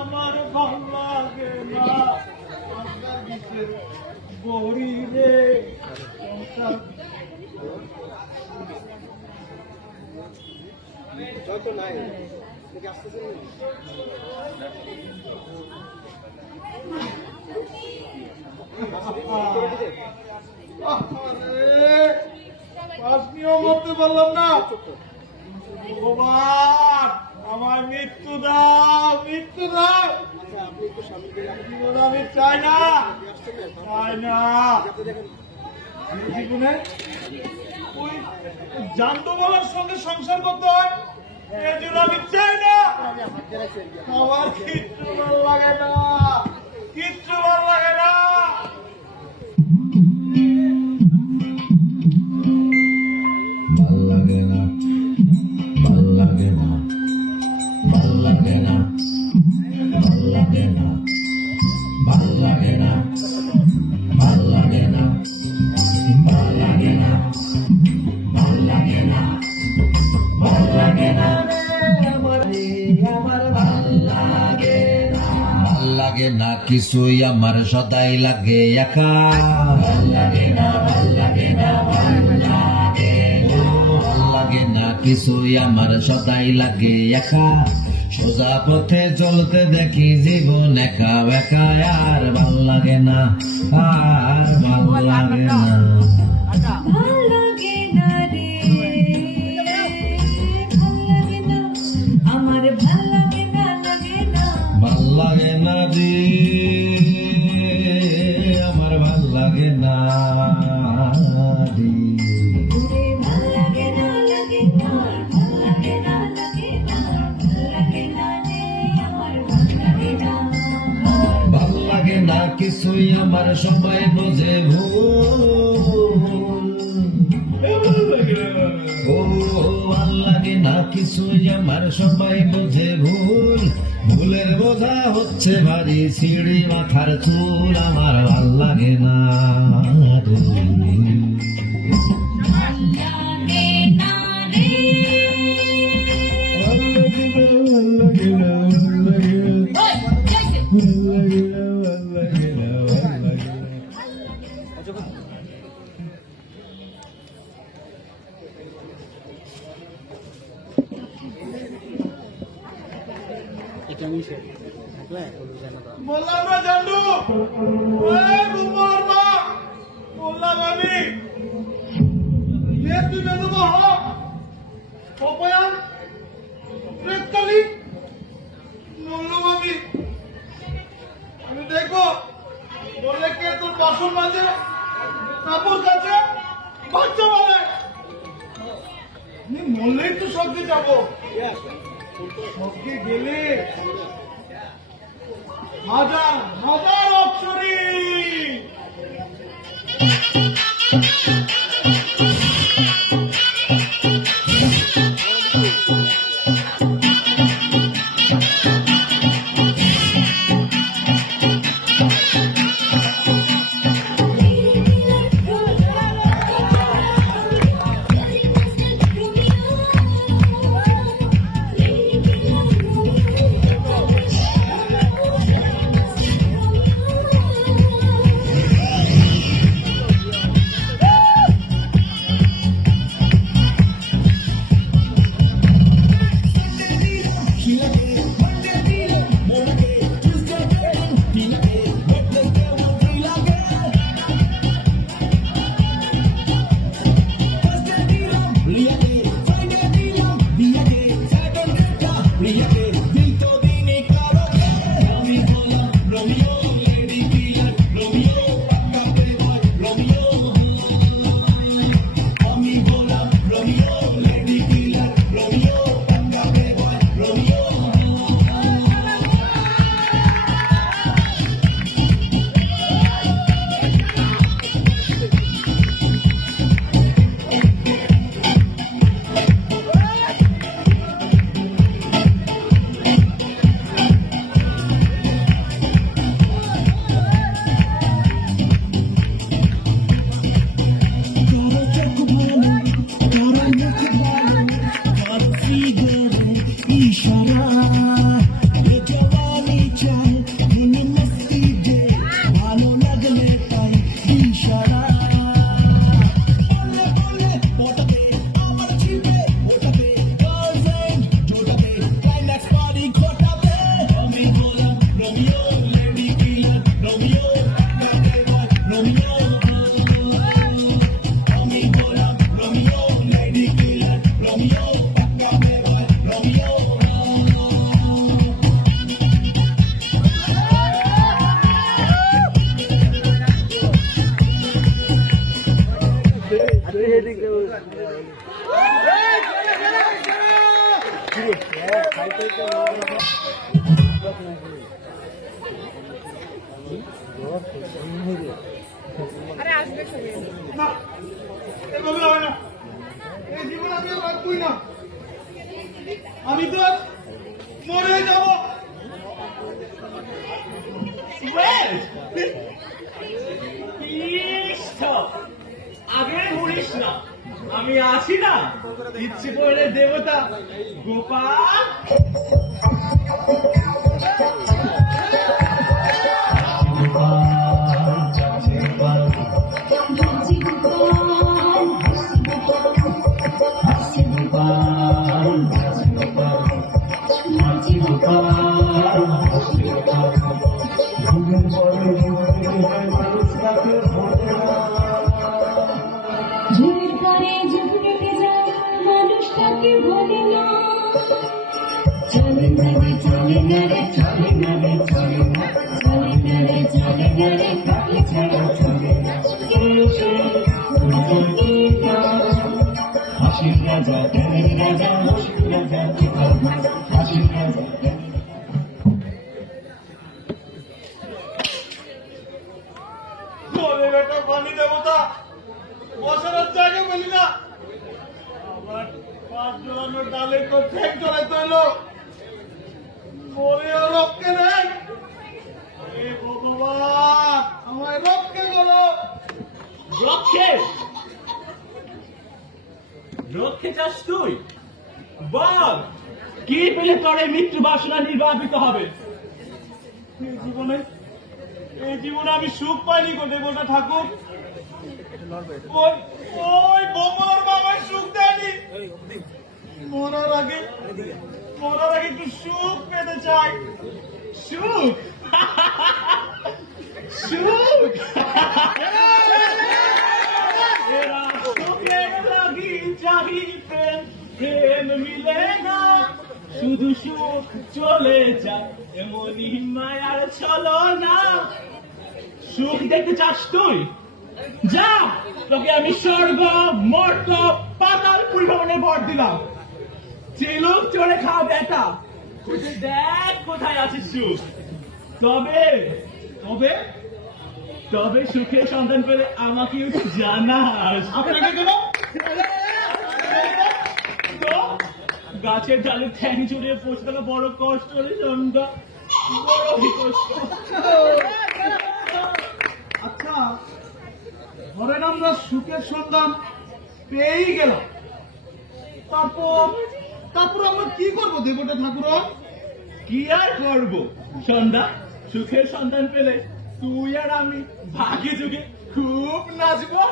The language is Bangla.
আমার ভাল লাগে না গৌরী রে যত নাই আসতেছেন করতে পারলাম না ভগবান আমার মৃত্যু দাও মৃত্যু দাও আমি চাই না জীবনে ওই জানতো বলার সঙ্গে সংসার করতে হয় এই জন্য আমি চাই না আমার কিচ্ছু ভালো লাগে না কিচ্ছু ভালো লাগে না লাগে না কিছুই আমার সদাই লাগে একা লাগে না কিছুই আমার সদাই লাগে একা সোজা পথে চলতে দেখি জীবন একা একা আর ভাল লাগে না আর ভাল লাগে না ভাল লাগে না রে আমার ভাল লাগে না ভাল লাগে না কিছুই আমার সবাই বোঝে ভুল ও ভাল লাগে না কিছুই আমার সবাই বোঝে ভুল ভুলের বোঝা হচ্ছে ভারী সিঁড়ি মাথার চুল আমার ভাল লাগে না বললাম না জানু বললাম আমি আমি দেখবো বললে কে তোর বাসন মাঝে কাপড় কাছে বাচ্চা বলে মরলেই তো স্বর্গে যাবো স্বর্গে গেলে হাজার হাজার অক্ষরী না এভাবে হয় না, এই জীবন আমি আর রাখবই না, আমি তো আর মরে যাব। আগে মরিস না, আমি আছি না, ইচ্ছে করে দেবতা গোপাল। ঝুমের তারে ঝুমকে যায় মানুষটাকে বলে না, চলে না রে চলে না রে চলে না রে চলে না, চলে না রে চলে না রে কাকে ছাড়া চলে না, হাসির রাজা গানের রাজা হাসির রাজা হাসির রাজা। বলে বেটা পানি দেবতা, বসার জায়গা পেলি না, আমার পাঁচ জড়ানোর ডালে তো ঠেক জড়াইতে হলো, মরে রক্ষে নেই। এ ভগবান আমায় রক্ষে করো। রক্ষে রক্ষে চাস তুই? বল, কি পেলে তোর এই মৃত্যু বাসনা নির্বাপিত হবে? এই জীবনে আমি সুখ পাইনি গো দেবতা ঠাকুর, ওই ওই বমর বাবার সুখ দেয়নি। মরার আগে একটু সুখ পেতে চাই। সুখ সুখ এরা সুখের লাগি চাহিতে প্রেম মিলে না, শুধু সুখ চলে যায় এমনই মায়ার ছলনা। সুখ দেখতে চাস তুই? যা, তোকে আমি স্বর্গ মর্ত পাতাল পরিভ্রমণে বর দিলাম। চিলুক চড়ে খাও বেটা, খুঁজে দেখ কোথায় আছে সুখ। তবে তবে তবে সুখের সন্ধান পেলে আমাকে একটু জানাস। আপনাকে কেন? তো গাছের ডালে ঠ্যাং জড়িয়ে বসে থাকা বড় কষ্ট রে সন্ধ্যা, বড়ই কষ্ট। আচ্ছা, ধরেন আমরা সুখের সন্ধান পেয়েই গেলাম, তারপর আমরা কি করবো দেবতা ঠাকুর? কি আর করবো সন্ধ্যা, সুখের সন্ধান পেলে তুই আর আমি ভাগে যুগে খুব নাচবো।